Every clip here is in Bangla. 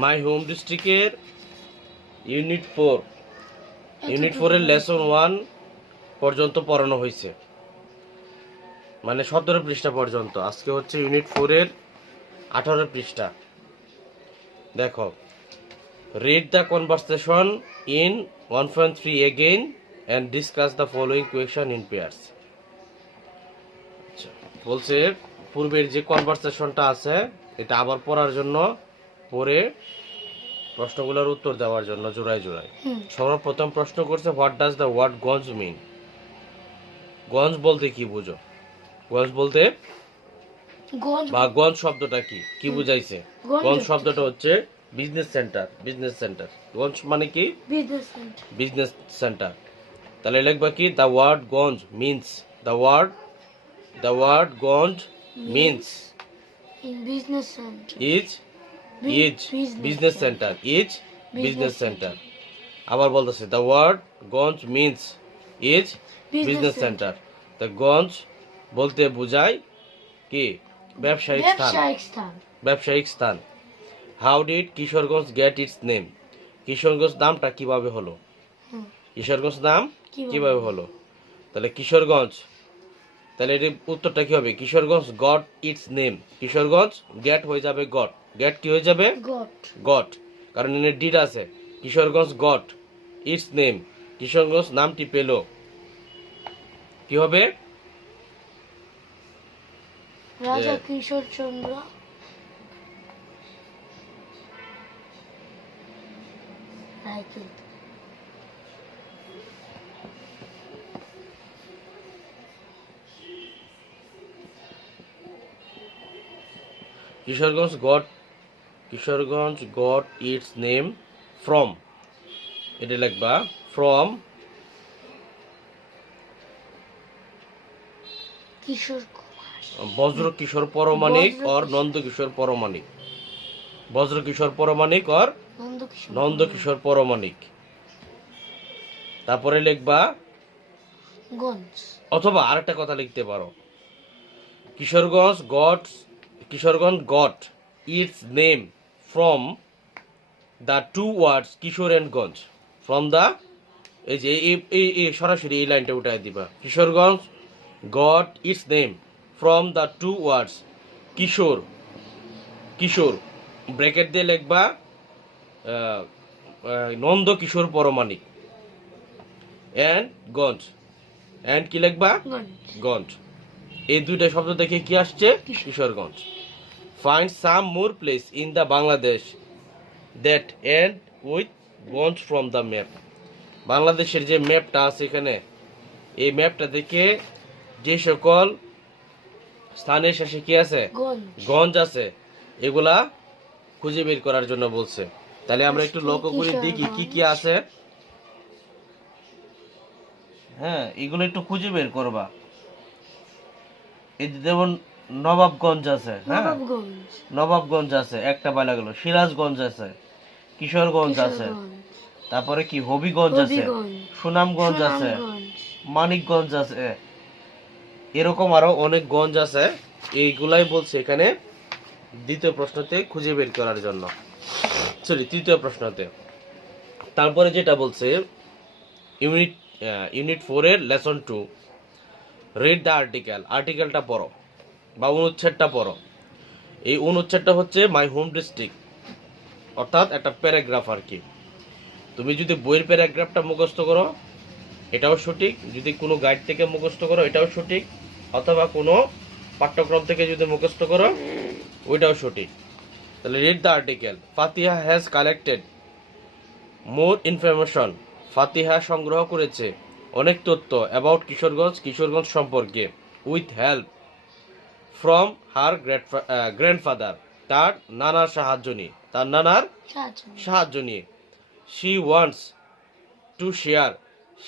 মাই হোম ডিস্ট্রিক্টের ইউনিট 4 এর লেসন 1 পর্যন্ত পড়ানো হয়েছে, মানে 17 পৃষ্ঠা পর্যন্ত। আজকে হচ্ছে ইউনিট 4 এর 18 পৃষ্ঠা। দেখো, read the conversation in 1.3 again and discuss the following question in pairs. বলছে পূর্বের যে কনভারসেশনটা আছে এটা আবার পড়ার জন্য, পড়ে প্রশ্নগুলোর উত্তর দেওয়ার জন্য জোড়ায় জোড়ায়। সর্বপ্রথম প্রশ্ন করছে, হোয়াট ডাজ দ্য ওয়ার্ড গঞ্জ মিন? গঞ্জ বলতে কি বুঝো? গঞ্জ বলতে বা গঞ্জ শব্দটা কি কি বুঝাইছে? গঞ্জ শব্দটা হচ্ছে বিজনেস সেন্টার। বিজনেস সেন্টার, গঞ্জ মানে কি? Business centre. তাহলে লিখবা কি? দ্য ওয়ার্ড গঞ্জ মিন্স, দ্য ওয়ার্ড গঞ্জ means is business centre, is business centre. আবার বলতেছে, দ্য ওয়ার্ড গঞ্জ মিন্স ইজ বিজনেস সেন্টার। তা গঞ্জ বলতে বোঝায় কি? ব্যবসায়িক স্থান, ব্যবসায়িক স্থান। How did Kishoreganj gate it's name? Kishoreganj নামটা কিভাবে হলো? কিশোরগঞ্জ নাম কিভাবে হলো? তাহলে কিশোরগঞ্জ, তাহলে এর উত্তরটা কি হবে? Kishoreganj got its name. Kishoreganj got হয়ে যাবে গট। গেট কি হয়ে যাবে? গট, কারণ এর ডিড আছে। Kishoreganj got its name, Kishoreganj নামটি পেল। কি হবে? রাজা কিশোর চন্দ্র রায়কে। Kishoreganj got its name from, এটা লিখবা ফ্রম কিশোর বজ্র কিশোর পরমাণিক और নন্দ কিশোর পরমাণিক। বজ্র কিশোর পরমাণিক और নন্দ কিশোর পরমাণিক। তারপরে লিখবা গঞ্জ, অথবা আরেকটা কথা লিখতে পারো, Kishoreganj got its name from the two words Kishore and ganj. From the, এই যে এই সরাসরি এই লাইনটা উঠাই দিবা। Kishoreganj got its name from the two words Kishore bracket দিয়ে লিখবা নন্দ কিশোর পরমাণিক এন্ড গঞ্জ। এন্ড কি লিখবা? গঞ্জ। এই দুইটা শব্দ দেখে কি আসছে? Kishoreganj. Find some more place in the Bangladesh that end with ganj from the map. বাংলাদেশের যে ম্যাপটা আছে এখানে, এই ম্যাপটা দেখে যে সকল স্থানের শেষে কি আছে? গঞ্জ আছে, এগুলা খুঁজে বের করার জন্য বলছে। তাহলে আমরা একটু লক্ষ্য করে দেখি কি কি আছে। হ্যাঁ, এগুলো একটু খুঁজে বের করবা। এই যেমন নবাবগঞ্জ আছে, হ্যাঁ নবাবগঞ্জ আছে, একটা বাইলা গেল। সিরাজগঞ্জ আছে, কিশোরগঞ্জ আছে, তারপরে কি হবিগঞ্জ আছে, সুনামগঞ্জ আছে, মানিকগঞ্জ আছে, এরকম আরো অনেক গঞ্জ আছে। এইগুলাই বলছে এখানে দ্বিতীয় প্রশ্নতে খুঁজে বের করার জন্য, তৃতীয় প্রশ্নতে। তারপরে যেটা বলছে ইউনিট 4 এর লেসন 2, রিড দ্য আর্টিকেলটা পড়ো বা অনুচ্ছেদটা পড়ো। এই অনুচ্ছেদটা হচ্ছে মাই হোম ডিস্ট্রিক্ট, অর্থাৎ একটা প্যারাগ্রাফ আর কি। তুমি যদি বইয়ের প্যারাগ্রাফটা মুখস্থ করো এটাও সঠিক, যদি কোনো গাইড থেকে মুখস্থ করো এটাও সঠিক, অথবা কোনো পাঠ্যক্রম থেকে যদি মুখস্থ করো ওইটাও সঠিক। তাহলে read the article. Fatiha has collected more information. Fatiha সংগ্রহ করেছে অনেক তথ্য অ্যাবাউট কিশোরগঞ্জ সম্পর্কে, with help from her grandfather, তার নানার সাহায্য নিয়ে। শি ওয়ান্টস টু শেয়ার,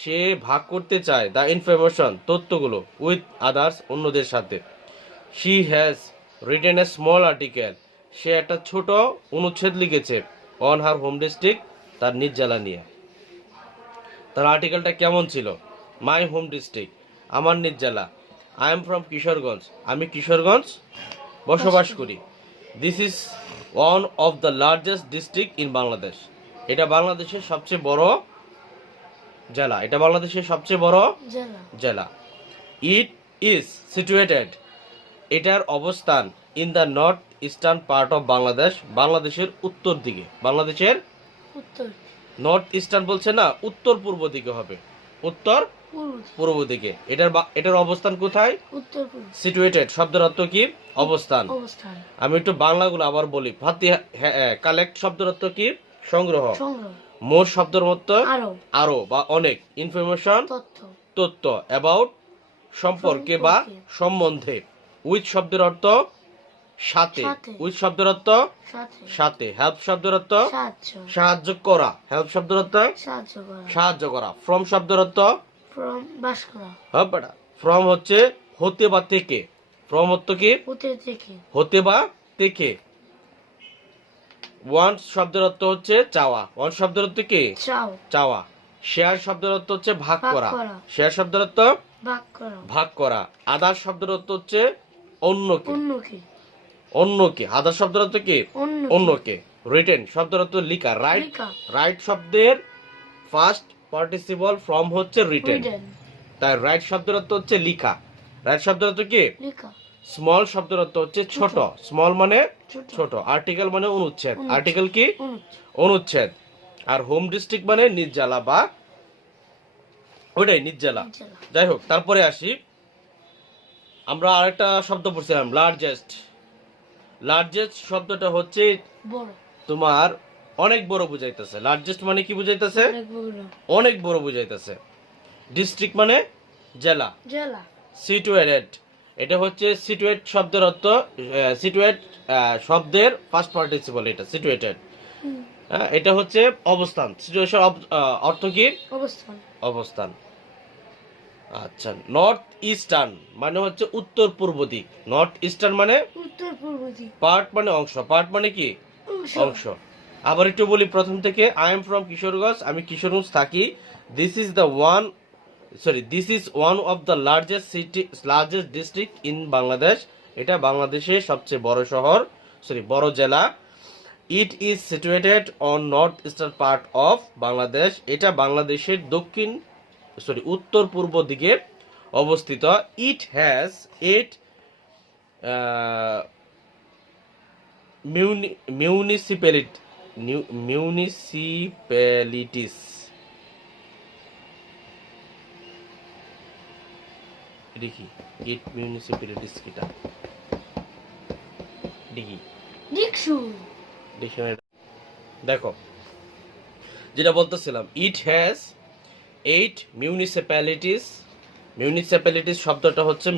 সে ভাগ করতে চায়, দ্য ইনফরমেশন, তথ্যগুলো, উইথ আদার্স, অন্যদের সাথে। She has written a small article, সে একটা ছোট অনুচ্ছেদ লিখেছে, অন হার হোম ডিস্ট্রিক্ট, তার নিজ জেলা নিয়ে। তার আর্টিকেলটা কেমন ছিল? মাই হোম ডিস্ট্রিক্ট, আমার নিজ জেলা। আই এম ফ্রম কিশোরগঞ্জ, আমি কিশোরগঞ্জ বসবাস করি। This is one of the largest district in Bangladesh. এটা বাংলাদেশের সবচেয়ে বড় জেলা। এটা বাংলাদেশের সবচেয়ে বড় জেলা। জেলা। ইট ইজ সিচুয়েটেড, এটার অবস্থান in the north eastern part of Bangladesh, বাংলাদেশের উত্তর দিকে। বাংলাদেশের উত্তর নর্থ ইস্টার্ন বলছে না, উত্তর পূর্ব দিকে হবে, উত্তর পূর্ব পূর্ব দিকে। এটার অবস্থান কোথায়? উত্তর পূর্ব। সিচুয়েটেড শব্দের অর্থ কি? অবস্থান। অবস্থান। আমি একটু বাংলাগুলো আবার বলি। কালেক্ট শব্দের অর্থ কি? সংগ্রহ। সংগ্রহ। মোর শব্দের অর্থ আরো। আরো বা অনেক। ইনফরমেশন তথ্য। তথ্য। অ্যাবাউট সম্পর্কে বা সম্বন্ধে। উইথ শব্দের অর্থ সাথে। সাথে। উইথ শব্দের অর্থ সাথে। সাথে। হেল্প শব্দের অর্থ সাহায্য। সাহায্য করা। হেল্প শব্দের অর্থ সাহায্য করা। সাহায্য করা। ফ্রম শব্দের অর্থ ফ্রম বাস করা। হ্যাঁ বেটা, ফ্রম হচ্ছে হতে বা থেকে। ফ্রম অর্থ কি? হতে থেকে। হতে বা থেকে। ওয়ান্ট শব্দের অর্থ হচ্ছে চাওয়া। ওয়ান্ট শব্দের অর্থ কি? চাও। চাওয়া। শেয়ার শব্দের অর্থ হচ্ছে ভাগ ভাগ করা। করা। শেয়ার শব্দের অর্থ ভাগ করা। ভাগ করা। আদার শব্দের অর্থ হচ্ছে অন্যকে। অন্যকে। অন্যকে। আদার শব্দের অর্থ কি? অন্যকে। অন্যকে। রিটেন শব্দের অর্থ লিখা। রাইট। লিখা। রাইট শব্দের ফার্স্ট পার্টিসিপল ফর্ম হচ্ছে রিটেন। রিটেন। তাই রাইট শব্দের অর্থ হচ্ছে লিখা। রাইট শব্দের অর্থ কি? লিখা। স্মল শব্দের অর্থ হচ্ছে ছোট। স্মল মানে ছোট। ছোট। আর্টিকেল মানে অনুচ্ছেদ। অনুচ্ছেদ। আর্টিকেল কি? অনুচ্ছেদ। অনুচ্ছেদ। আর হোম ডিস্ট্রিক্ট মানে নিজ জেলা বা ওইটাই নিজ জেলা। জেলা। যাই হোক, তারপরে আসি। আমরা আরেকটা শব্দ পড়ছিলাম, লার্জেস্ট। লার্জেস্ট শব্দটা হচ্ছে বড়। তোমার অনেক বড় বুঝাইতেছে। লার্জেস্ট মানে কি বুঝাইতেছে? অনেক বড়। অনেক বড় বুঝাইতেছে। ডিস্ট্রিক্ট মানে জেলা। জেলা। সিচুয়েটেড, এটা হচ্ছে সিচুয়েট শব্দের অর্থ সিচুয়েট শব্দের ফার্স্ট পার্টিসিপল। এটা সিচুয়েটেড। এটা হচ্ছে অবস্থান। সিচুয়েশন অর্থ কি? অবস্থান। অবস্থান। আচ্ছা, নর্থ ইস্টার্ন মানে হচ্ছে উত্তর পূর্ব দিক। নর্থ ইস্টার্ন মানে উত্তর পূর্ব দিক। পার্ট মানে অংশ। পার্ট মানে কি? অংশ। আবার একটু বলি প্রথম থেকে। আই এম ফ্রম কিশোরগঞ্জ, আমি কিশোরগঞ্জ থাকি। This is one of the largest district in Bangladesh. এটা বাংলাদেশের সবচেয়ে বড় শহর, বড় জেলা। It is situated on north eastern part of Bangladesh. এটা বাংলাদেশের উত্তর পূর্ব দিকে অবস্থিত। It has 8 municipalities. দেখি 8 মিউনিসিপ্যালিটিস কিটা দেখি। দেখো যেটা বলতেছিলাম, ইট হ্যাজ 8 মিউনিসিপ্যালিটিস। মিউনিসিপ্যালিটিস শব্দটা হচ্ছে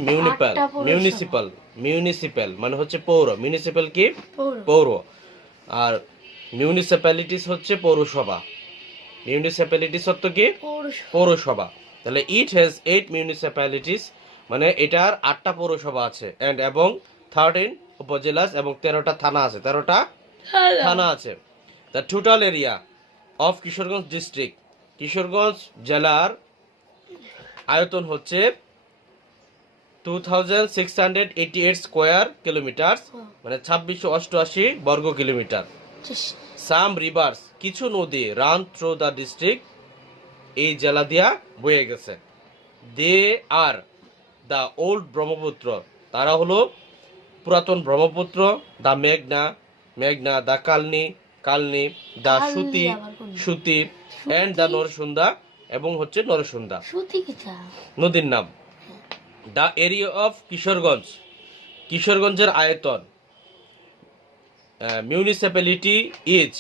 মিউনিসিপাল মানে হচ্ছে পৌর। মিউনিসিপাল কি? পৌর। আর মিউনিসিপ্যালিটিস হচ্ছে পৌরসভা। মিউনিসিপ্যালিটিস অর্থ কি? পৌরসভা। তাহলে ইট হ্যাজ 8 মিউনিসিপ্যালিটিস মানে এটার 8টা পৌরসভা আছে এবং 13 উপজেলা এবং 13টা থানা আছে। 13টা থানা আছে। The total area of Kishoreganj district, Kishoreganj জেলার আয়তন হচ্ছে 2688 স্কোয়ার কিলোমিটার মানে 2688 বর্গ কিলোমিটার। সাম রিভার্স, কিছু নদী রান থ্রু দ্য ডিস্ট্রিক্ট, এই জেলা দিয়া বয়ে গেছে। দে আর দ্য ওল্ড ব্রহ্মপুত্র, তারা হলো পুরাতন ব্রহ্মপুত্র। দ্য মেঘনা, দ্য কালনি, দ্য সুতি এন্ড দ্য নরসুন্দা এবং হচ্ছে নরসুন্দা নদীর নাম। দ্য এরিয়া অফ কিশোরগঞ্জের আয়তন municipality is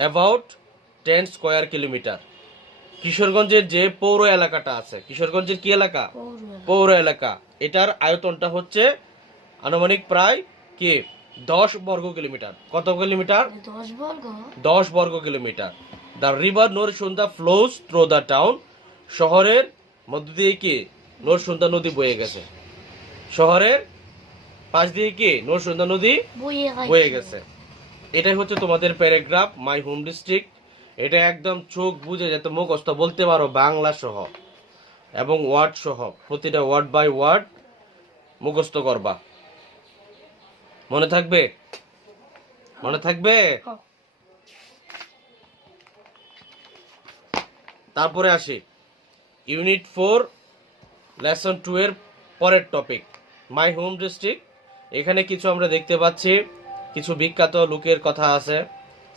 about 10 square kilometre. কিশোরগঞ্জের যে পৌর এলাকাটা আছে, কিশোরগঞ্জের কি এলাকা? পৌর এলাকা। এটার আয়তনটা হচ্ছে আনুমানিক প্রায় কি 10 বর্গ কিলোমিটার। কত কিলোমিটার? 10 বর্গ kilometre. The river Narsunda flows through the town, শহরের মধ্য দিয়ে কি নরসুন্দা নদী বয়ে গেছে। শহরের পাশ দিয়ে কি নরসুন্দা নদী বয়ে গেছে। এটাই হচ্ছে তোমাদের প্যারাগ্রাফ মাই হোম ডিস্ট্রিক্ট। এটা একদম চোখ বুঝে যাতে মুখস্থ বলতে পারো, বাংলা সহ এবং ওয়ার্ড সহ। প্রতিটা ওয়ার্ড বাই ওয়ার্ড মুখস্থ করবা, মনে থাকবে। মনে থাকবে? হ্যাঁ। তারপরে আসি ইউনিট 4 লেসন 2 এর পরের টপিক মাই হোম ডিস্ট্রিক্ট। এখানে কিছু আমরা দেখতে পাচ্ছি, কিছু বিখ্যাত লোকের কথা আছে,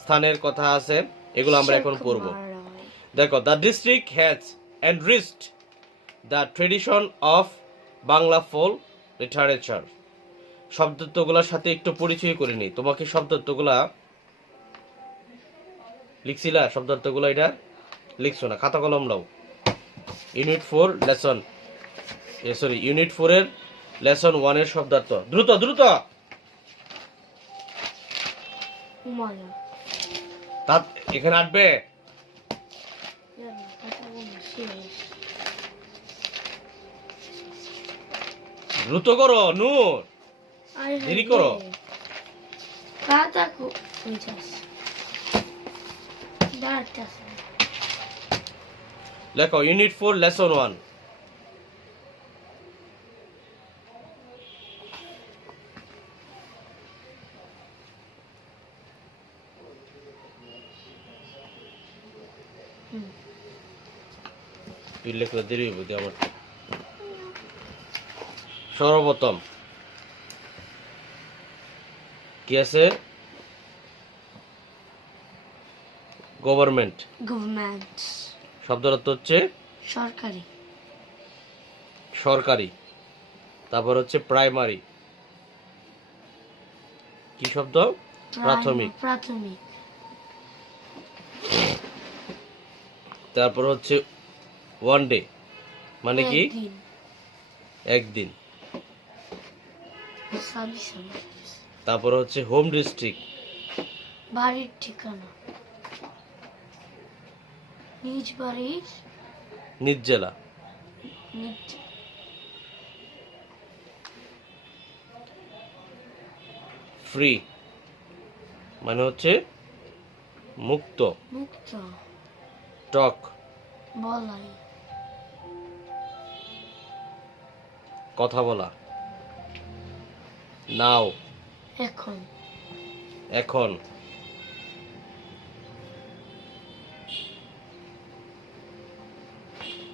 স্থানের কথা আছে, এগুলো আমরা এখন পড়ব। দেখো, the district has enriched the tradition of Bangla folk literature. শব্দত্বগুলোর সাথে একটু পরিচয় করে নিই। তোমাকে শব্দত্বগুলা লিখছিলা? শব্দার্থগুলো এটা লিখছো না, খাতা কলম নাও। ইউনিট 4 লেসন ইউনিট 4 এর লেসন 1 এর শব্দার্থ। দ্রুত দ্রুত। মজা তার এখানে আসবে। দ্রুত করো নূর, দেরি করো। খাতা ডাক্তার লেখো ইউনিট 4 লেসন 1। তুই লেখলে দেরি হইব আমার। সর্বপ্রথম কি আছে? গভর্নমেন্ট। গভর্নমেন্ট শব্দের অর্থ হচ্ছে সরকারি। সরকারি। তারপর হচ্ছে প্রাইমারি। কি শব্দ? প্রাথমিক। প্রাথমিক। তারপর হচ্ছে ওয়ান ডে, মানে কি? একদিন। তারপর হচ্ছে হোম ডিস্ট্রিক্ট, বাড়ির ঠিকানা, নিজ বাড়ির, নিজ জেলা। ফ্রি মানে হচ্ছে মুক্ত। মুক্ত। টক বলাই, কথা বলা। নাও এখন। এখন।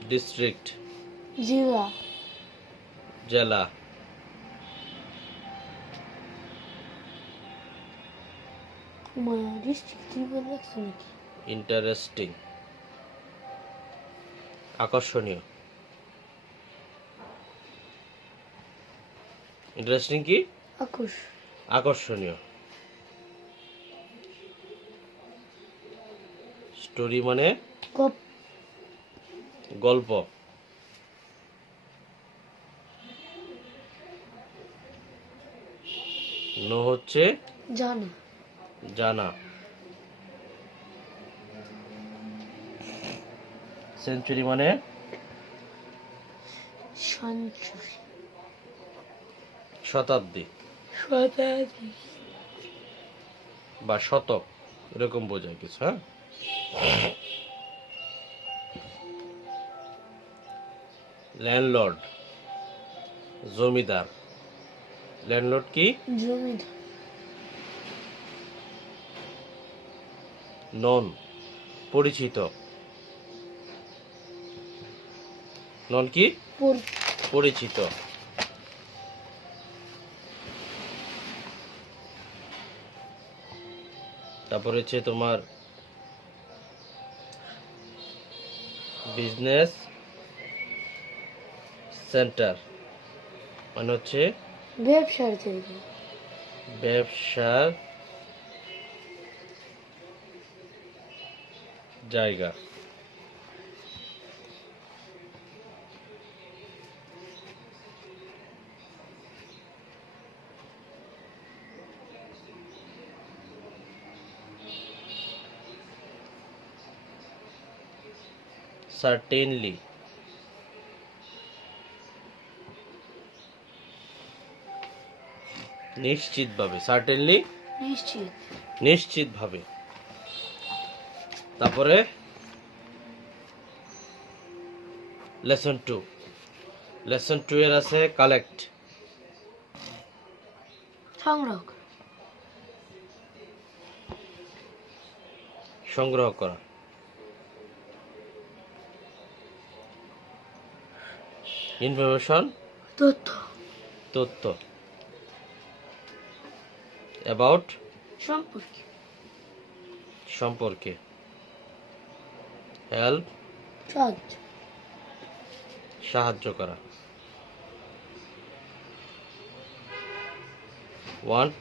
ডিস্ট্রিক্ট জেলা, জেলা। ডিস্ট্রিক্ট লাগছে নাকি? ইন্টারেস্টিং, আকর্ষণীয়। ইন্টারেস্টিং কি? আকর্ষণীয়। স্টোরি মানে গল্প। নো হচ্ছে জানা। জানা। সেঞ্চুরি মানে সেঞ্চুরি, শতাব্দী শতাব্দী বা শতক, এরকম বোঝায় কিছু। হ্যাঁ, ল্যান্ডলর্ড জমিদার। ল্যান্ডলর্ড কি? জমিদার। নন পরিচিত। নন কি? পরিচিত। তারপরে হচ্ছে তোমার বিজনেস সেন্টার মানে হচ্ছে ব্যবসার জায়গা। ব্যবসার জায়গা। সার্টেনলি নিশ্চিতভাবে। সার্টেনলি নিশ্চিতভাবে। তারপরে লেসন 2। লেসন 2 এর আছে কালেক্ট, সংগ্রহ। সংগ্রহ করা। ইনফরমেশন, তথ্য, তথ্য। অ্যাবাউট, সম্পর্কে, সম্পর্কে। হেল্প, সাহায্য, সাহায্য করা। ওয়ান্ট,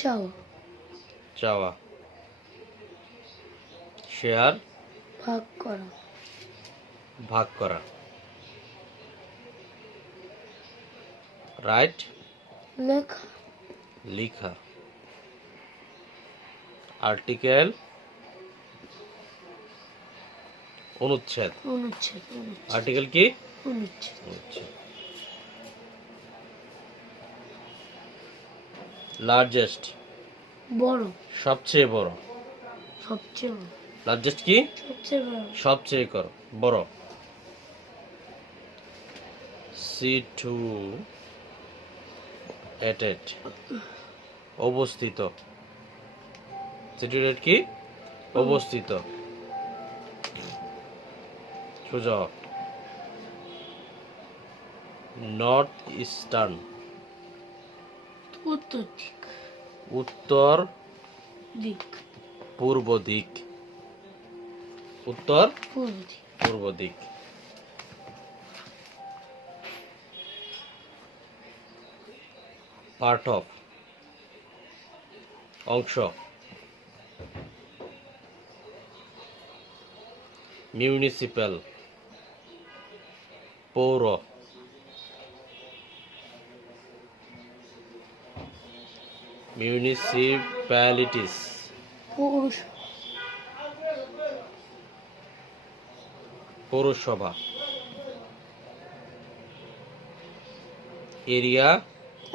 চাওয়া, চাওয়া। শেয়ার, ভাগ করা, ভাগ করা। রাইট, লেখা, লিখা। আর্টিকেল, অনুচ্ছেদ। অনুচ্ছেদ, অনুচ্ছেদ, আর্টিকেল কি? অনুচ্ছেদ, অনুচ্ছেদ। লার্জেস্ট, বড়, সবচেয়ে বড়। সবচেয়ে বড়, লার্জেস্ট কি? সবচেয়ে বড়, সবচেয়ে বড়। টু এটেড, অবস্থিত। সিটুয়েটেড কি? অবস্থিত। সোজা। নর্থ ইস্টার্ন, উত্তর দিক, উত্তর দিক, পূর্ব দিক। উত্তর পূর্ব দিক, পূর্ব দিক। পার্ট অফ, অংশ। মিউনিসিপ্যাল, পৌর। মিউনিসিপ্যালিটিস, পৌরুষ, পৌরসভা। এরিয়া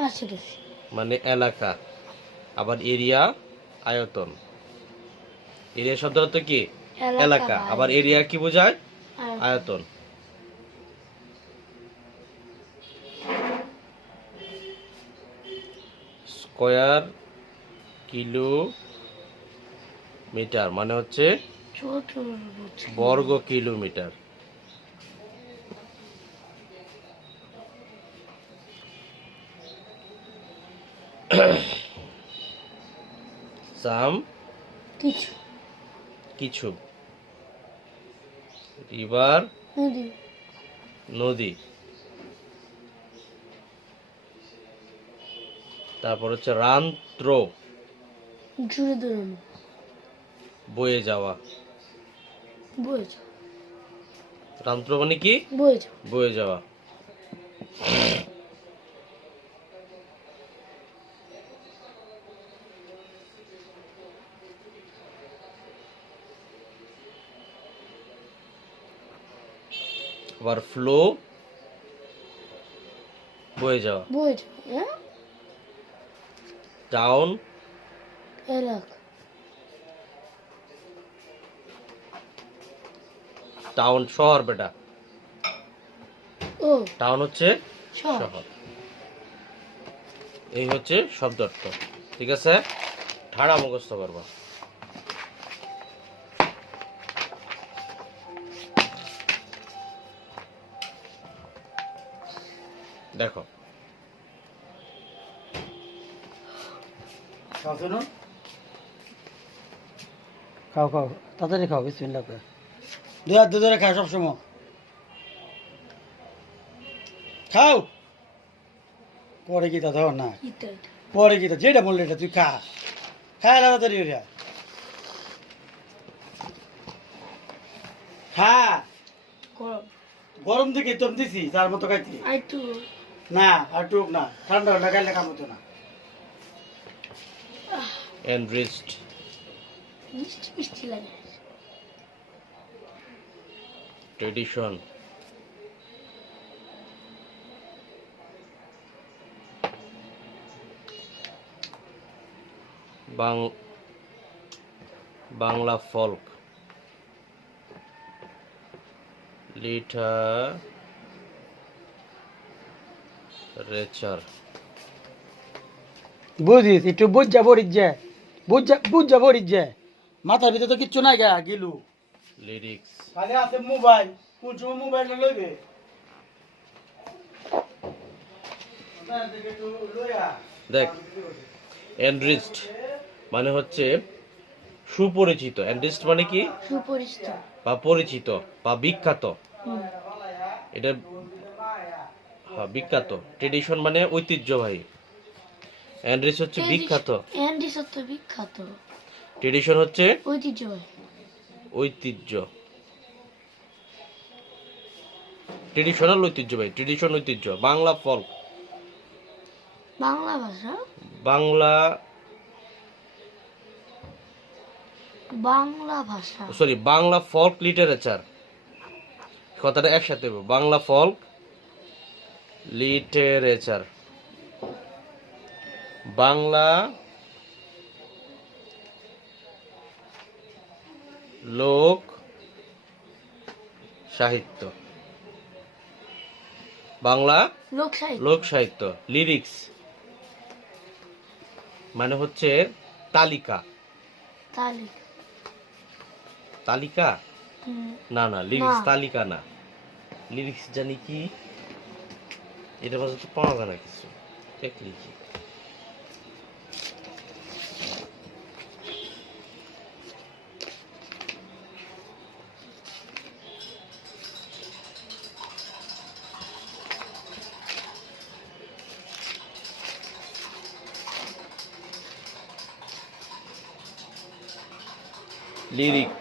আশেপাশে, মানে এলাকা, আবার এরিয়া আয়তন। এরিয়া শব্দের অর্থ কি? এলাকা। আবার এরিয়া কি বোঝায়? আয়তন। স্কয়ার কিলোমিটার মানে হচ্ছে বর্গ কিলোমিটার। সাম, কিছু, কিছু। রিভার, নদী, নদী। তারপর হচ্ছে রান থ্রো, জুড়ে দৌড়ানো, বয়ে যাওয়া। বয়ে যাওয়া, রান থ্রো মানে কি? বয়ে যাওয়া, বয়ে যাওয়া। আবার ফ্লো, বয়ে যাওয়া। বয়ে যাওয়া, হ্যাঁ, টাউন, এলাকা, টাউন শহর বেটা। ও টাউন হচ্ছে শহর, শহর। এই হচ্ছে শব্দ অর্থ। ঠিক আছে, ঠাড়া মুখস্থ করবা। দেখো, খাও শুনুন, খাও খাও তাড়াতাড়ি খাও, বিসমিল্লাহ করে। দুই হাত ধরে খাও সবসময়, খাও। পরে কি তা দাও না, ইত্যাদি, পরে কি তা যেটা বললে এটা তুই খা, খায় তাড়াতাড়ি ওরা খা। গরম, গরম দিকে তোম দিছি তার মতো খাইতে আর একটু না, আর টুক না, ঠান্ডা ঠান্ডা খাইলে কাম হতো না। এনরিচড, মিষ্টি মিষ্টি লাগে, ট্রেডিশন, বাংলা ফোক, লিটারেচার। বুঝিস একটু বুঝ যা পড়িস যে, বুঝ যা পড়িস যে, মাথার ভিতরে তো কিচ্ছু নাই গা গিলু লিরিক্স খালি আছে মোবাইল কোন সময় মোবাইল লইবে দেখ, এনরিচড মানে হচ্ছে সুপরিচিত। এনরিচড মানে কি? সুপরিচিত। বা পরিচিত বা বিখ্যাত। হুম। এটা বিখ্যাত। ট্রেডিশন মানে ঐতিহ্যবাহী। এনরিচ হচ্ছে বিখ্যাত, এন্ডিস তো বিখ্যাত। ট্রেডিশন হচ্ছে ঐতিহ্যবাহী। ঐতিহ্য। ট্রেডিশনাল ঐতিহ্যবাহী, ট্রেডিশন ঐতিহ্য। বাংলা ফল্ক, বাংলা ভাষা, বাংলা বাংলা ভাষা, সরি বাংলা ফল্ক লিটারেচার। কথাটা একসাথে হবে, বাংলা ফল্ক লিটারেচার, বাংলা লোক সাহিত্য, বাংলা লোক সাহিত্য, লোক সাহিত্য। লিরিক্স মানে হচ্ছে তালিকা। তালিকা। তালিকা হুম। না না, লিরিক্স না। তালিকা না। লিরিক্স জানি কি, এটা মাঝে তো পাওয়া যায় না কিছু, দেখলি কি। লিরিক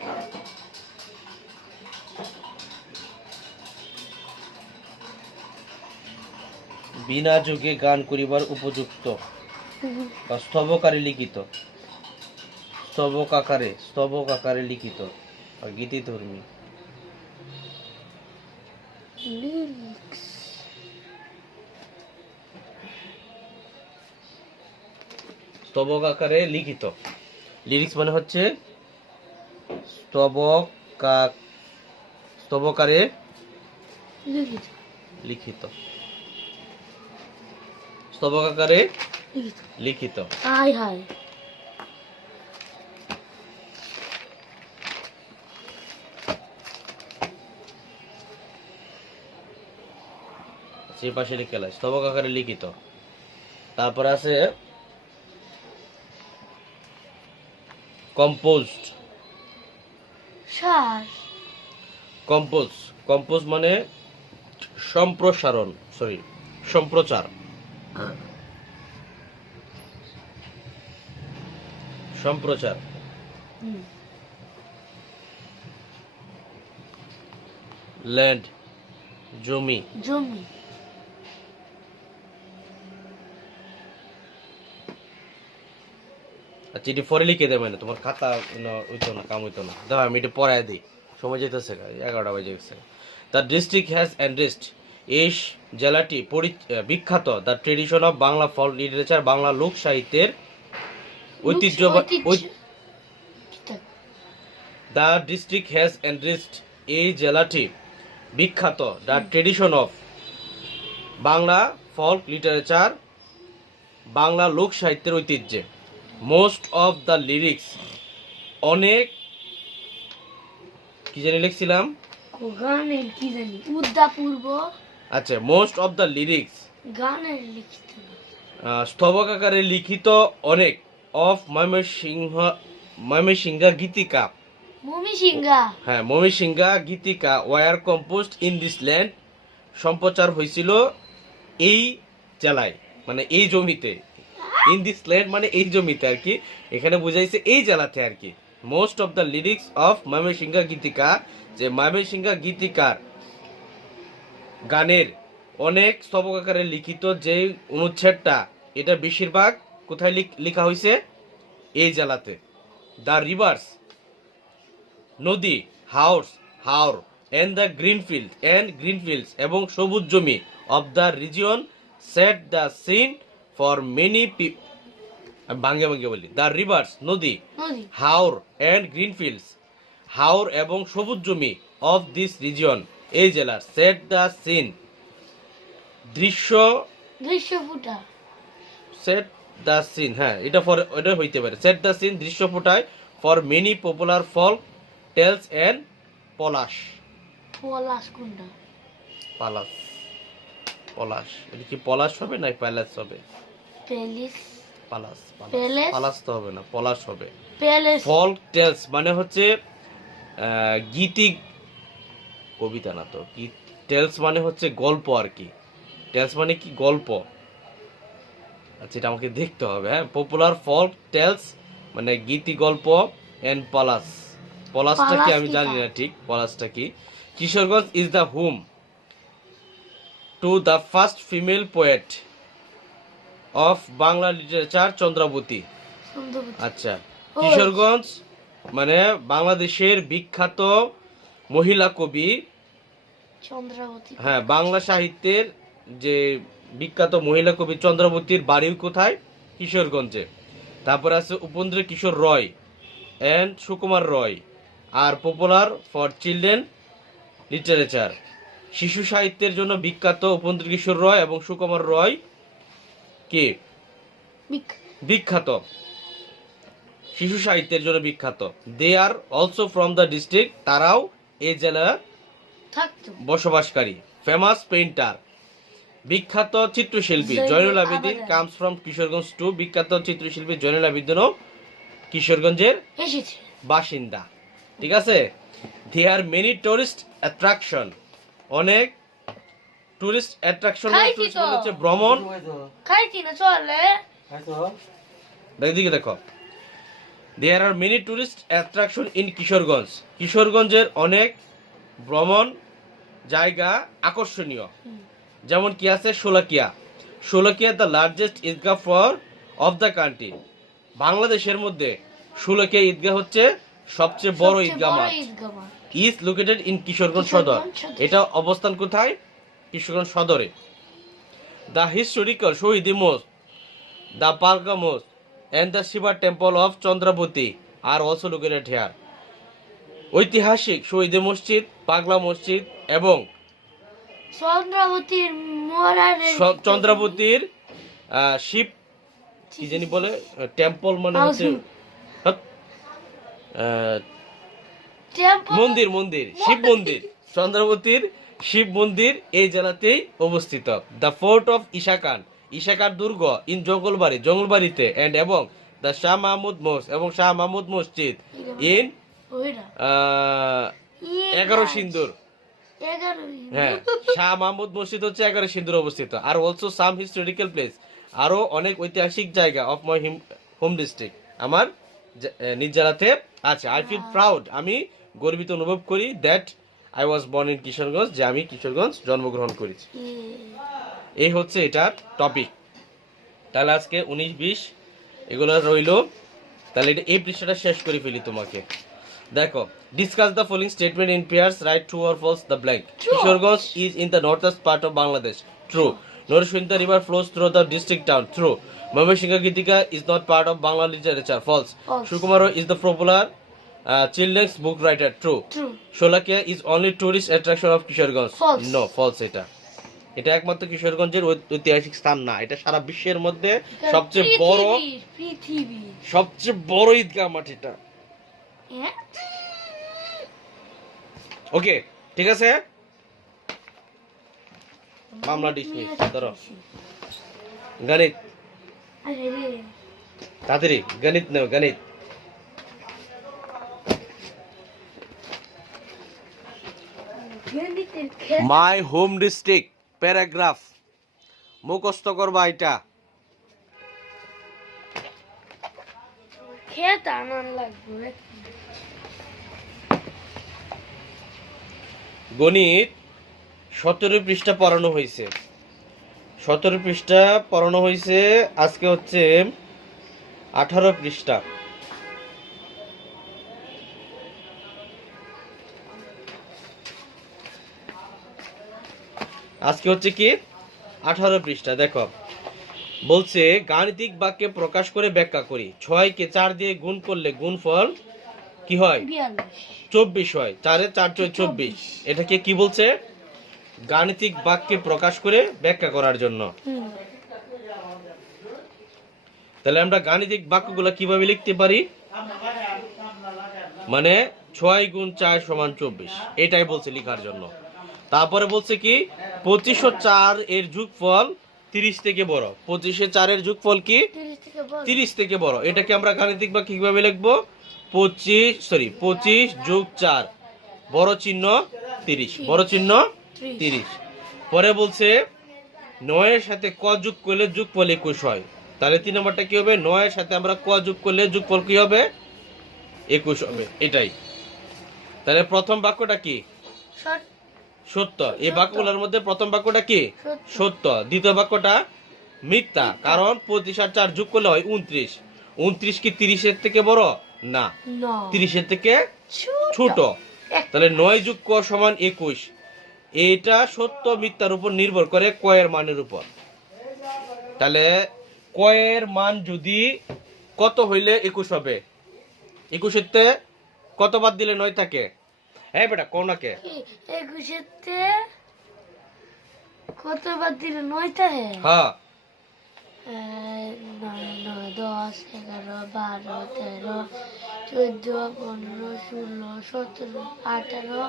বিনা যোগে গান করিবার উপযুক্ত বা স্তবকারে লিখিত, স্তবক আকারে লিখিত বা গীতিধর্মী। লিরিক্স। স্তবক আকারে লিখিত। লিরিক্স মানে হচ্ছে স্তবকারে লিখিত। লিখিত, স্তবক আকারে লিখিত। লিখিত। High high. সেই পাশে লিখে লাই, স্তবক আকারে লিখিত। তারপর আছে কম্পোজড। সার। কম্পোজ মানে সম্প্রসারণ, সরি সম্প্রচার। সম্প্রচার। হুম। ল্যান্ড জমি। জমি। আচ্ছা, এটি পরে লিখে দেবে না, তোমার খাতা হইতো না, কাম হইতো না। দাও আমি এটা পড়ায় দিই, সময় যেতেছে, 11টা বাজে গেছে। দ্য ডিস্ট্রিক্ট হ্যাজ এনরিচড, এই জেলাটি বিখ্যাত। The tradition of Bangla flock literature, Bangla লোক সাহিত্যের ঐতিহ্য। দ্য ডিস্ট্রিক্ট হ্যাজ এনরিচড, এই জেলাটি বিখ্যাত। The tradition of Bangla flock literature, Bangla লোক সাহিত্যের ঐতিহ্যে। মোস্ট অফ দ্য লিরিক্স, অনেক কি জানি লিখছিলাম, গানের কি জানি উদ্যাপূর্ব। আচ্ছা, মোস্ট অফ দ্য লিরিক্স গানের লিখিত। স্তবক আকারে লিখিত অনেক অফ ময়মনসিংহা গীতিকা, মমিসিংহা। হ্যাঁ Mymensingha Gitika were composed in this land, সম্প্রচার হয়েছিল এই জেলায়, মানে এই জমিতে। ইন দিস ল্যান্ড মানে এই জমিতে আর কি, এখানে বুঝাইছে এই জেলাতে আর কি। Most of the lyrics of Mymensingha Gitika, যে ময়মনসিংহা গীতিকার গানের অনেক স্তবক আকারে লিখিত যে অনুচ্ছেদটা, এটা বেশিরভাগ কোথায় লেখা হয়েছে, এই জেলাতে। দ্য রিভার্স নদী, হাওর এন্ড দ্য গ্রিনফিল্ডস এবং সবুজ জমি of the region set the scene for many ভাঙ্গে বলি। দ্য রিভার্স নদী, নদী। হাওর এন্ড গ্রিনফিল্ডস, হাওর এবং সবুজ জমি অফ দিস রিজিয়ন, এই জেলার, সেট দ্য সিন দৃশ্য ফুটা। সেট দ্য সিন, হ্যাঁ এটা হইতে পারে। সেট দ্য সিন দৃশ্য ফুটায় for many popular folk tales and পলাশ। পলাশ কোনটা? পালাস, পলাশ, এটা কি পলাশ হবে না প্যালেস হবে? প্যালেস। পালাস, প্যালেস? পালাস তো হবে না, পলাশ হবে। প্যালেস। ফোক টেলস মানে হচ্ছে গীতি, কবিতা না তো, কি টেলস মানে হচ্ছে গল্প আর কি। টেলস মানে কি গল্প। আচ্ছা, এটা আমাকে দেখতে হবে। হ্যাঁ, পপুলার ফোক টেলস মানে গীতি গল্প এন্ড পলাশ। পলাশটা কি পলাশ আমি কি জানি তা? না ঠিক পলাশটা কি। Kishoreganj is the home to the first female poet of Bangla literature Chandrabati. Sundarban. আচ্ছা, ওই। কিশোরগঞ্জ মানে বাংলাদেশের বিখ্যাত মহিলা কবি, চন্দ্রাবতী। হ্যাঁ, বাংলা সাহিত্যের যে বিখ্যাত মহিলা কবি চন্দ্রাবতীর বাড়ি কোথায়? কিশোরগঞ্জে। তারপরে আছে Upendra Kishore Roy and Sukumar Roy are popular for children literature. শিশু সাহিত্যের জন্য বিখ্যাত উপেন্দ্র কিশোর রয় এবং সুকুমার রয় কে বিখ্যাত, শিশু সাহিত্যের জন্য বিখ্যাত। They are also from the district, তারাও এই জেলা থাকতো। বসবাসকারী। ফেমাস পেইন্টার, বিখ্যাত চিত্রশিল্পী Zainul Zainul Abedin Abedin. Comes from Kishoreganj too, বিখ্যাত চিত্রশিল্পী জয়নুল আবেদিনও কিশোরগঞ্জের এসেছে। বাসিন্দা। ঠিক আছে। দেয়ার মেনি টুরিস্ট অ্যাট্রাকশন, অনেক টুরিস্ট অ্যাট্রাকশন খাইছি তো। হচ্ছে ভ্রমণ। খাইছি না চলে। দিকে দেখো, there are many tourist attraction in Kishoreganj, কিশোরগঞ্জের অনেক ভ্রমণ জায়গা আকর্ষণীয়। যেমন কি আছে? Sholakia, Sholakia the largest Eidgah for of the country, বাংলাদেশের মধ্যে শোলাকিয়া ঈদগাহ হচ্ছে সবচেয়ে বড় ঈদগাহ মাঠ। ইজ লোকেটেড ইন কিশোরগঞ্জ সদর, এটা অবস্থান কোথায়? কিশোরগঞ্জ সদরে। The historical Shahidi mosque, the পালকা mosque and the Shiva temple of Chandrabhuti are also located here. ঐতিহাসিক শহীদ মসজিদ, পাগলা মসজিদ এবং চন্দ্রাবতীর মোরারে চন্দ্রাবতীর শিব কি জানি বলে টেম্পল মানে হচ্ছে মন্দির, মন্দির, শিব মন্দির, চন্দ্রাবতীর শিব মন্দির এই জেলাতেই অবস্থিত। দ্য ফোর্ট অফ ঈশাকান, ঈশাকার দুর্গ ইন জঙ্গলবাড়ি, জঙ্গলবাড়িতে এন্ড এবং দ্য শাহ মাহমুদ মসজিদ এবং শাহ মাহমুদ মসজিদ ইন 11 সিন্দুর। হ্যাঁ, শাহ মাহমুদ মসজিদ হচ্ছে 11 সিন্দুর অবস্থিত। Are also some historical place, আরো অনেক ঐতিহাসিক জায়গা অফ মাই হোম ডিস্ট্রিক্ট, আমার নিজ জেলাতে আছে। আই ফিল প্রাউড, আমি গর্বিত অনুভব করি that I was born in Kishoreganj, যে আমি কিশোরগঞ্জ জন্মগ্রহণ করেছি। এই হচ্ছে এটার টপিক। তাহলে আজকে 19-20 এগুলো রইলো। তাহলে এটা এই পৃষ্ঠাটা শেষ করে ফেলি তোমাকে। দেখো, discuss the following statement in pairs, write true or false the blank. Kishoreganj is in the north east part of Bangladesh, true. Narsingdi river flows through the district town, true. Mymensingh Geetika is not part of Bangla literature, false. Sukumar is the popular children's book writer, true. Sholakia is only tourist attraction of Kishoreganj, no, false. এটা একমাত্র কিশোরগঞ্জের ঐতিহাসিক স্থান না, এটা সারা বিশ্বের মধ্যে সবচেয়ে বড় ঈদগাহ মাঠ এটা। ওকে, ঠিক আছে, মামলা ডিসমিস। ধরো গণিত, তাড়াতাড়ি গণিত নেও, গণিত। মাই হোম ডিস্ট্রিক্ট প্যারাগ্রাফ মুখস্থ করবা এটা। খেতে আনন্দ লাগবে। গণিত 17 পৃষ্ঠা পড়ানো হয়েছে, 17 পৃষ্ঠা পড়ানো হয়েছে। আজকে হচ্ছে 18 পৃষ্ঠা। আজকে হচ্ছে কি 18 পৃষ্ঠা। দেখো, বলছে গাণিতিক বাক্যে প্রকাশ করে ব্যাখ্যা করি। 6 কে 4 দিয়ে গুণ করলে গুণফল কি হয়? 24 হয়। 4 এ 4 × 24। এটাকে কি বলছে? গাণিতিক বাক্যে প্রকাশ করে ব্যাখ্যা করার জন্য। তাহলে আমরা গাণিতিক বাক্যগুলো কিভাবে লিখতে পারি? মানে 6 গুণ 4 সমান 24, এটাই বলছে লেখার জন্য। তারপরে বলছে কি 25 ও 4 এর যোগফল 30 থেকে বড়। 25 এ 4 এর যোগফল কি 30 থেকে বড়। 30 থেকে বড়। এটাকে আমরা গাণিতিক বা কিভাবে লিখবো? 25 যোগ 4 বড় চিহ্ন 30, বড় চিহ্ন 30। পরে বলছে 9 এর সাথে ক যোগ করলে যোগফল 21 হয়। তাহলে 3 নম্বরটা কি হবে? 9 এর সাথে আমরা ক যোগ করলে যোগফল কি হবে? 21 হবে। এটাই। তাহলে প্রথম বাক্যটা কি? সত্য। এই বাক্যগুলোর মধ্যে প্রথম বাক্যটা কি? সত্য। দ্বিতীয় বাক্যটা মিথ্যা, কারণ 25 আর 4 যোগ করলে হয় 29। 29 কি 30 এর থেকে বড়? না, 30 এর থেকে ছোট। তাহলে 9 যোগ ক সমান 21। এটা সত্য মিথ্যার উপর নির্ভর করে ক এর মানের উপর। তাহলে ক এর মান যদি কত হইলে 21 হবে? 21 এতে কত বাদ দিলে 9 থাকে? হ্যাঁ বেটা কোন নাকে? 21 তে কত বাদ দিলে 9 থাকে? হ্যাঁ 9 9 10 11 12 13 14 15 16 17 18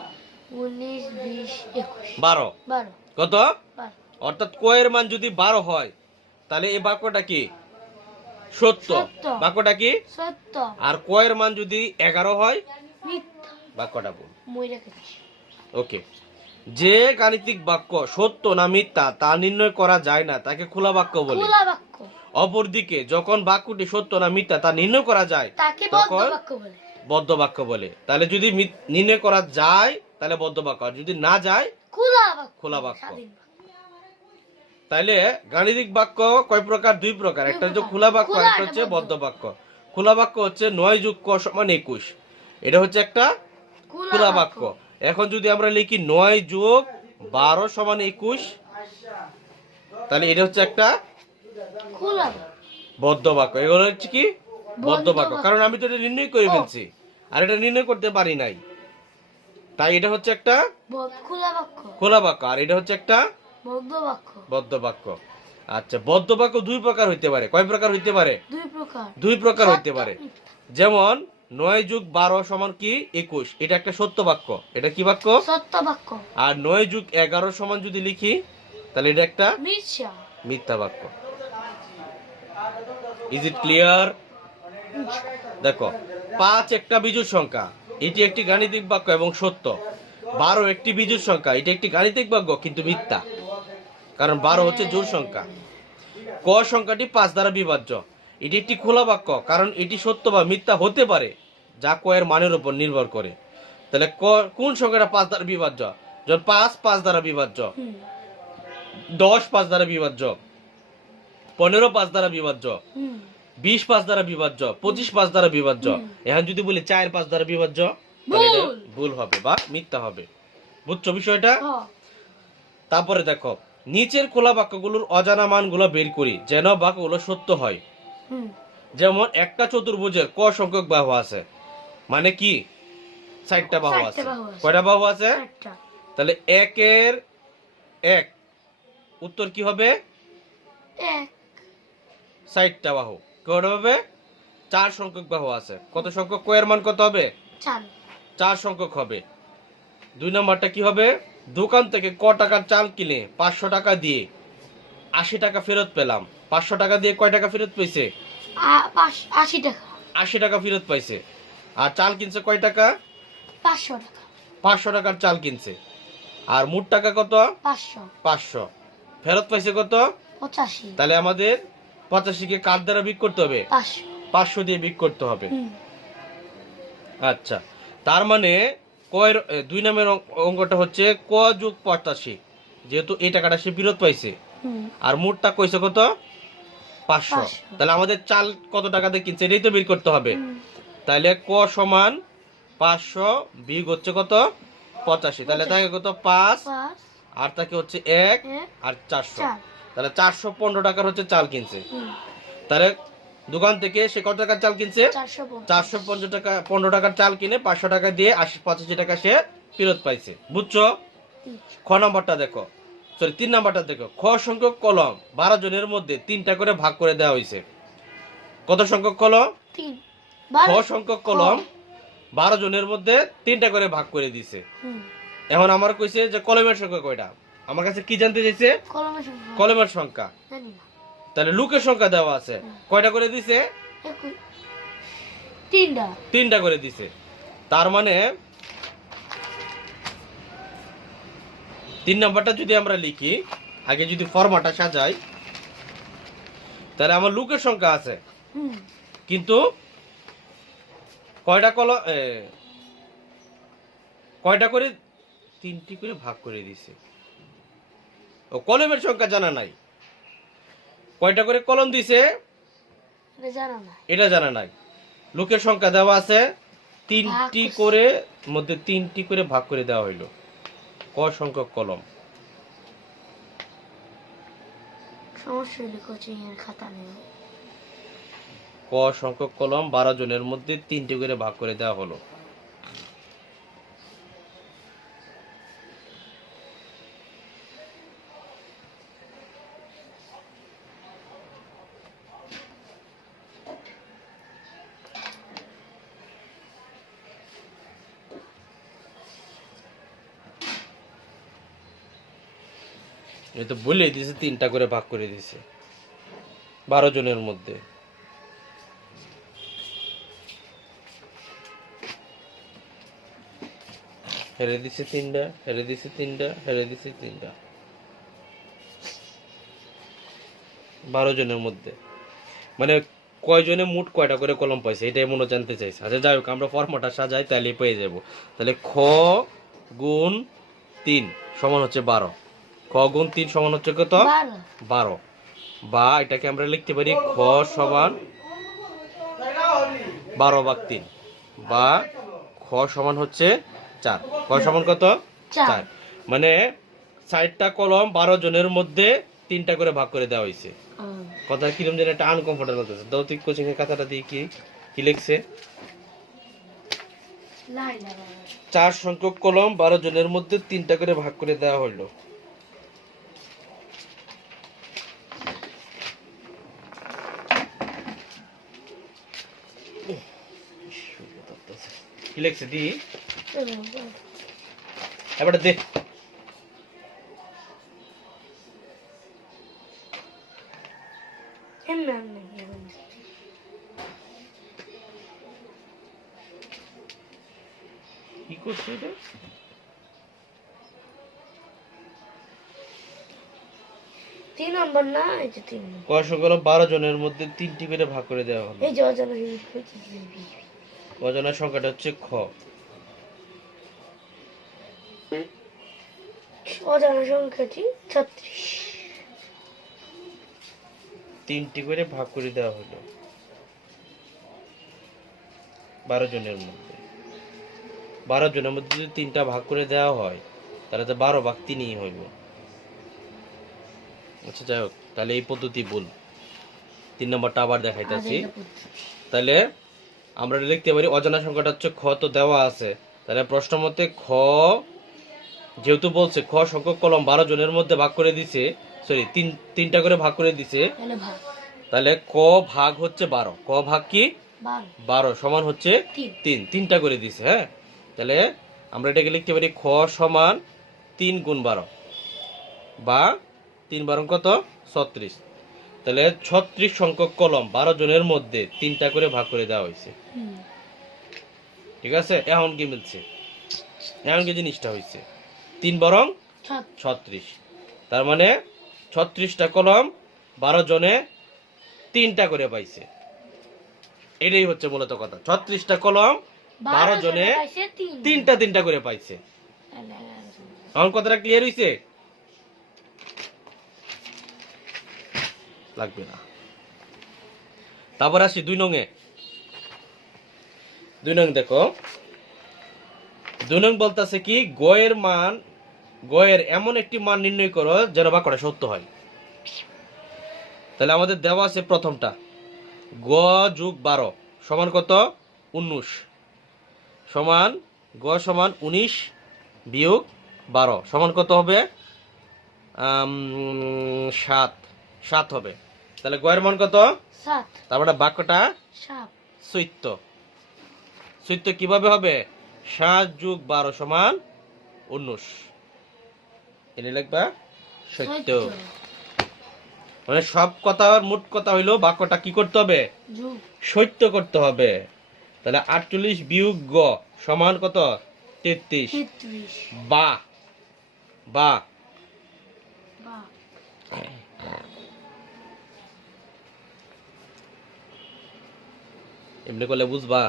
19 20 21 12। 12 কত? 12 অর্থাৎ ক এর মান যদি 12 হয় তাহলে এই বাক্যটা কি? সত্য। সত্য। বাক্যটা কি? সত্য। আর ক এর মান যদি 11 হয় মিথ্যা। বাক্যটা ভুল। মই রেখেছি। ওকে। যে গাণিতিক বাক্য সত্য না মিথ্যা তা নির্ণয় করা যায় না তাকে খোলা বাক্য বলে। খোলা বাক্য। অপরদিকে যখন বাক্যটি সত্য না মিথ্যা তা নির্ণয় করা যায় তাকে বদ্ধ তখন বাক্য বলে। বদ্ধ বাক্য বলে। তাহলে যদি নির্ণয় করা যায় তাহলে বদ্ধ বাক্য, আর যদি না যায় খোলা বাক্য। খোলা বাক্য। স্বাধীন বাক্য। তাইলে গাণিতিক বাক্য কয় প্রকার? 2 প্রকার। একটা হচ্ছে খোলা বাক্য, খোলা, একটা হচ্ছে একটা বদ্ধ বাক্য। খোলা বাক্য হচ্ছে 9 যোগ ক সমান 21, এটা হচ্ছে একটা খোলা বাক্য। এখন যদি আমরা লিখি 9 যোগ 12 সমান 21, তাহলে এটা হচ্ছে একটা খোলা বাক্য। বদ্ধ বাক্য। এগুলো হচ্ছে কি? বদ্ধ বাক্য। কারণ আমি তো এটা নির্ণয় করে ফেলছি, আর এটা নির্ণয় করতে পারি নাই, তাই এটা হচ্ছে একটা খোলা বাক্য। খোলা বাক্য, আর এটা হচ্ছে একটা বদ্ধ বাক্য। বদ্ধ বাক্য। আচ্ছা, বদ্ধ বাক্য 2 প্রকার হইতে পারে। কয় প্রকার হইতে পারে? 2 প্রকার। 2 প্রকার হইতে পারে। যেমন 9 যোগ 12 সমান কি 21, এটা একটা সত্য বাক্য। এটা কি বাক্য? সত্য বাক্য। আর 9 যোগ 11 সমান যদি লিখি তাহলে এটা একটা মিথ্যা। মিথ্যা বাক্য। Is it clear? দেখো, 5 একটা বিজোড় সংখ্যা, এটি একটি গাণিতিক বাক্য এবং সত্য। 12 একটি বিজোড় সংখ্যা, এটি একটি গাণিতিক বাক্য কিন্তু মিথ্যা, কারণ 12 হচ্ছে জোড় সংখ্যা। ক সংখ্যাটি 5 দ্বারা বিভাজ্য, এটি একটি খোলা বাক্য, কারণ এটি সত্য বা মিথ্যা হতে পারে যা ক এর মানের উপর নির্ভর করে। তাহলে কোন সংখ্যাটা 5 দ্বারা বিভাজ্য? যখন 5 দ্বারা বিভাজ্য, 10 5 দ্বারা বিভাজ্য, 15 5 দ্বারা বিভাজ্য, 20 5 দ্বারা বিভাজ্য, 25 5 দ্বারা বিভাজ্য। এখন যদি বলি 4 5 দ্বারা বিভাজ্য, তাহলে এটা ভুল হবে বা মিথ্যা হবে। বুঝছো বিষয়টা? তারপরে দেখো, নিচের খোলা বাক্যগুলোর অজানা মানগুলো বের করি যেন বাক্যগুলো সত্য হয়। যেমন একটা চতুর্ভুজের ক সংখ্যক বাহু আছে, মানে কি 4টা বাহু আছে। কয়টা বাহু আছে? তাহলে 1 এর 1 উত্তর কি হবে? 4টা বাহু। কয়টা হবে? 4 সংখ্যক বাহু আছে। কত সংখ্যক? ক এর মান কত হবে? 4 সংখ্যক হবে। 2 নম্বরটা কি হবে? দোকান থেকে ক টাকার চাল কিনে 500 টাকা দিয়ে 80 টাকা ফেরত পেলাম। 500 টাকা দিয়ে কয় টাকা ফেরত পেয়েছে? 80 টাকা। 80 টাকা ফেরত পাইছে। আর চাল কিনছে কয় টাকা? 500 টাকা। 500 টাকার চাল কিনছে। আর মোট টাকা কত? 500। 500। ফেরত পাইছে কত? 85। তাহলে আমাদের 85 কে কার দ্বারা বিয়োগ করতে হবে? 500 দিয়ে বিয়োগ করতে হবে। আচ্ছা, তার মানে কয়ের 2 নামের অঙ্কটা হচ্ছে ক যোগ 85, যেহেতু এই টাকাটা সে ফেরত পাইছে। আর মোটটা কইছে কত? 500। তাহলে আমাদের চাল কত টাকাতে কিনছে এটাই তো বের করতে হবে। তাহলে ক সমান 500 বিয়োগ হচ্ছে কত? 85। তাহলে থাকে কত? 5, আর থাকে হচ্ছে 1 আর 400। তাহলে 415 টাকার হচ্ছে চাল কিনছে। তাহলে দোকান থেকে সে কত টাকার চাল কিনছে? 415 টাকা। 15 টাকার চাল কিনে 500 টাকা দিয়ে 85 টাকা সে ফেরত পাইছে। বুঝছো? খ নাম্বারটা দেখো, সরি 3 নাম্বারটা দেখো। খ সংখ্যক কলম 12 জনের মধ্যে 3টা করে ভাগ করে দেওয়া হয়েছে। কত সংখ্যক কলম? 3। খ সংখ্যক কলম 12 জনের মধ্যে 3টা করে ভাগ করে দিছে। হুম এখন আমার কইছে যে কলমের সংখ্যা কয়টা, আমার কাছে কি জানতে চাইছে? কলমের সংখ্যা কলমের সংখ্যা। জানি না। তাহলে লোকের সংখ্যা দেওয়া আছে, কয়টা করে দিছে? 3টা 3টা করে দিছে। তার মানে 3 নাম্বারটা যদি আমরা লিখি, আগে যদি ফরম্যাটটা সাজাই, তাহলে আমার লোকের সংখ্যা আছে, হুম কিন্তু কয়টা কয়টা করে 3টি করে ভাগ করে দিছে। ও কলমের সংখ্যা জানা নাই, কয়টা করে কলম দিছে এটা জানা না। এটা জানা নাই। লোকের সংখ্যা দেওয়া আছে 3টি করে, মধ্যে 3টি করে ভাগ করে দেওয়া হইলো। ক সংখ্যক কলম? সমস্যা হলে কোচিং এর খাতা নেই। ক সংখ্যক কলম 12 জনের মধ্যে 3টি করে ভাগ করে দেওয়া হলো। এই তো বলেই দিছে 3টা করে ভাগ করে দিছে 12 জনের মধ্যে। হেরে দিছে 3টা, হেরে দিছে 3টা, হেরে দিছে 3টা, 12 জনের মধ্যে। মানে কয়জনে মোট কয়টা করে কলম পাইছে এটাই মনে জানতে চাইছে। আচ্ছা যাই হোক, আমরা ফর্মুলাটা সাজাই, তাহলে পেয়ে যাব। তাহলে খ গুণ 3 সমান হচ্ছে 12। খ গুণ 3 সমান হচ্ছে কত? 12। বা এটাকে আমরা লিখতে পারি খ সমান 12/3, বা খ সমান হচ্ছে 4। খ সমান কত? 4। মানে 60টা কলম 12 জনের মধ্যে 3টা করে ভাগ করে দেওয়া হয়েছে। কথা কিরম যেন একটা আনকমফোর্টেবল লাগতেছে। দৌতিক কোচিং এর কথাটা দিয়ে কি লিখছে? 4 সংখ্যক কলম 12 জনের মধ্যে 3টা করে ভাগ করে দেওয়া হলো। কি লিখছে দি? এবার দে। কি করছে এটা? 3 নম্বর না, এই যে 3 নম্বর। ক সংখ্যক কলম 12 জনের মধ্যে 3টি করে ভাগ করে দেওয়া হলো। এই যে অজানা অজানা সংখ্যাটা হচ্ছে খ। অজানা সংখ্যাটি 36। 3টি করে ভাগ করে দেওয়া হলো 12 জনের মধ্যে। 12 জনের মধ্যে যদি 3টা ভাগ করে দেওয়া হয়, তাহলে তো 12/3ই হইব। আচ্ছা যাই হোক, তাহলে এই পদ্ধতি ভুল। 3 নম্বরটা আবার দেখাইতেছি। তাহলে আমরা লিখতে পারি অজানা সংখ্যাটা হচ্ছে খ, তো দেওয়া আছে। তাহলে প্রশ্ন মতে খ, যেহেতু বলছে খ সংখ্যক কলম 12 জনের মধ্যে ভাগ করে দিছে, সরি 3টা করে ভাগ করে দিছে, তাহলে ক ভাগ হচ্ছে 12। ক ভাগ কি? 12 সমান হচ্ছে 3। 3টা করে দিছে। হ্যাঁ, তাহলে আমরা এটাকে লিখতে পারি খ সমান 3 গুণ 12, বা 3 12 কত? 36। তাহলে 36 সংখ্যক কলম 12 জনের মধ্যে 3টা করে ভাগ করে দেওয়া হয়েছে। ঠিক আছে, এখন কি মিলছে? এখন কি জিনিসটা হয়েছে? 3 বরং 36। তার মানে 36টা কলম 12 জনে 3টা করে পাইছে। এটাই হচ্ছে মূলত কথা। 36টা কলম 12 জনে 3টা করে পাইছে। এখন কথাটা ক্লিয়ার হইছে? লাগবে না। তারপর আসি 2 নং এ। 2 নং দেখো, 2 নং বলতেছে কি, গয়ের এমন একটি মান নির্ণয় করো যেন বাক্যটা সত্য হয়। তাহলে আমাদের দেওয়া আছে প্রথমটা, গ যোগ 12 সমান কত? 19 সমান, গ সমান 19 বিয়োগ 12 সমান কত হবে? 7 হবে। তাহলে গয়ের মান কত? 7। তারপরে বাক্যটা সাপ সত্য। সত্য কিভাবে হবে? 7 যোগ 12 সমান 19। এনে লিখবা সত্য। মানে সব কথার মোট কথা হইলো বাক্যটা কি করতে হবে? যোগ সত্য করতে হবে। তাহলে 48 বিয়োগ গ সমান কত? 33। 33 বা বা বা এমনি করলে বুঝবা?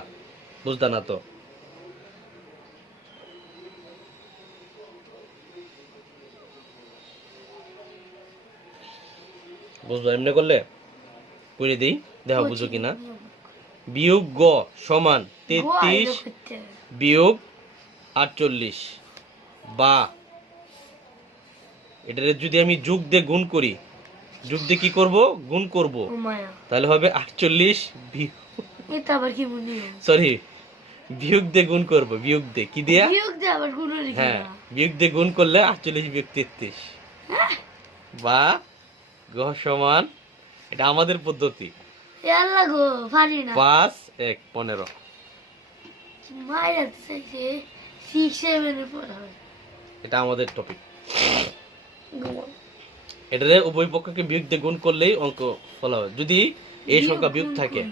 বুঝতা না তো। বুঝবা এমনি করলে? করে দিই, দেখা বুঝো কিনা। বিয়োগ গ সমান 33 বিয়োগ 48 বা এটারে যদি আমি যোগ দিয়ে গুণ করি, যোগ দিয়ে কি করব? গুণ করব। তাহলে হবে 48 এটা আবার কি মনে সরি বিয়োগ দিয়ে গুণ করব। বিয়োগ দিয়ে কি দিয়া? বিয়োগ দিয়ে আবার গুণ রেখে হ্যাঁ, বিয়োগ দিয়ে গুণ করলে 48 বিয়োগ 33 বা গ সমান, এটা আমাদের পদ্ধতি, আল্লাহ গো পারি না 5 1 15। মায়ের চাইছে 6 7 এর পর হবে এটা আমাদের টপিক। এটারে উভয় পক্ষকে বিয়োগ দিয়ে গুণ করলেই অঙ্ক ফলা হয়। যদি এই সংখ্যা বিয়োগ থাকে,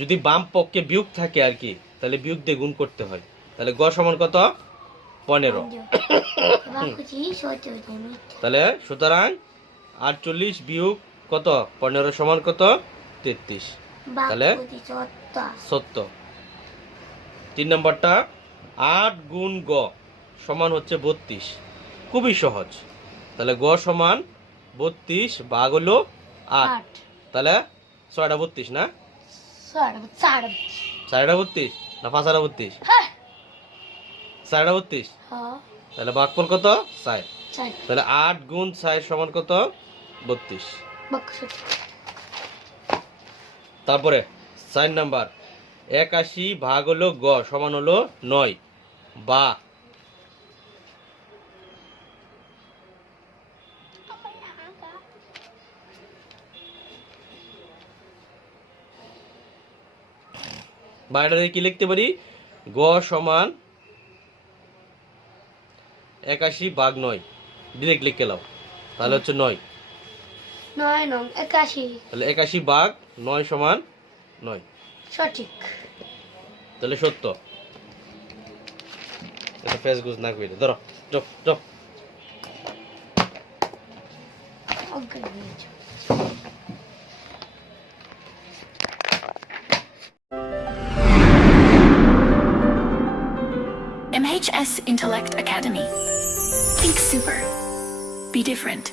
যদি বাম পক্ষে বিয়োগ থাকে আর কি, তাহলে বিয়োগ দিয়ে গুণ করতে হয়। তাহলে গ সমান কত? 15। তাহলে সুতরাং 48 বিয়োগ কত? 15 সমান কত? 33। তাহলে সত্য। 3 নম্বরটা 8 গুণ গ সমান হচ্ছে 32। খুবই সহজ। তাহলে গ সমান 32 ভাগ হলো 8। তাহলে 6টা 32 না? 4টা 32 না 5টা 32? 4টা 32। তাহলে ভাগফল কত? 4। তাহলে 8 গুণ 4 সমান কত? 32। তারপরে 4 নাম্বার 81 ভাগ হলো গ সমান হলো 9 বা বাইরে কি লিখতে পারি? গ সমান 81 ভাগ 9 ডিরেক্ট লিখে নাও, তাহলে হচ্ছে 9। 9 নং 81 তাহলে 81 ভাগ 9 সমান 9। সঠিক। তাহলে সত্য। এটা ফেস গুজ না কইরে ধরো chop chop. MHS Intellect Academy. Think super. Be different.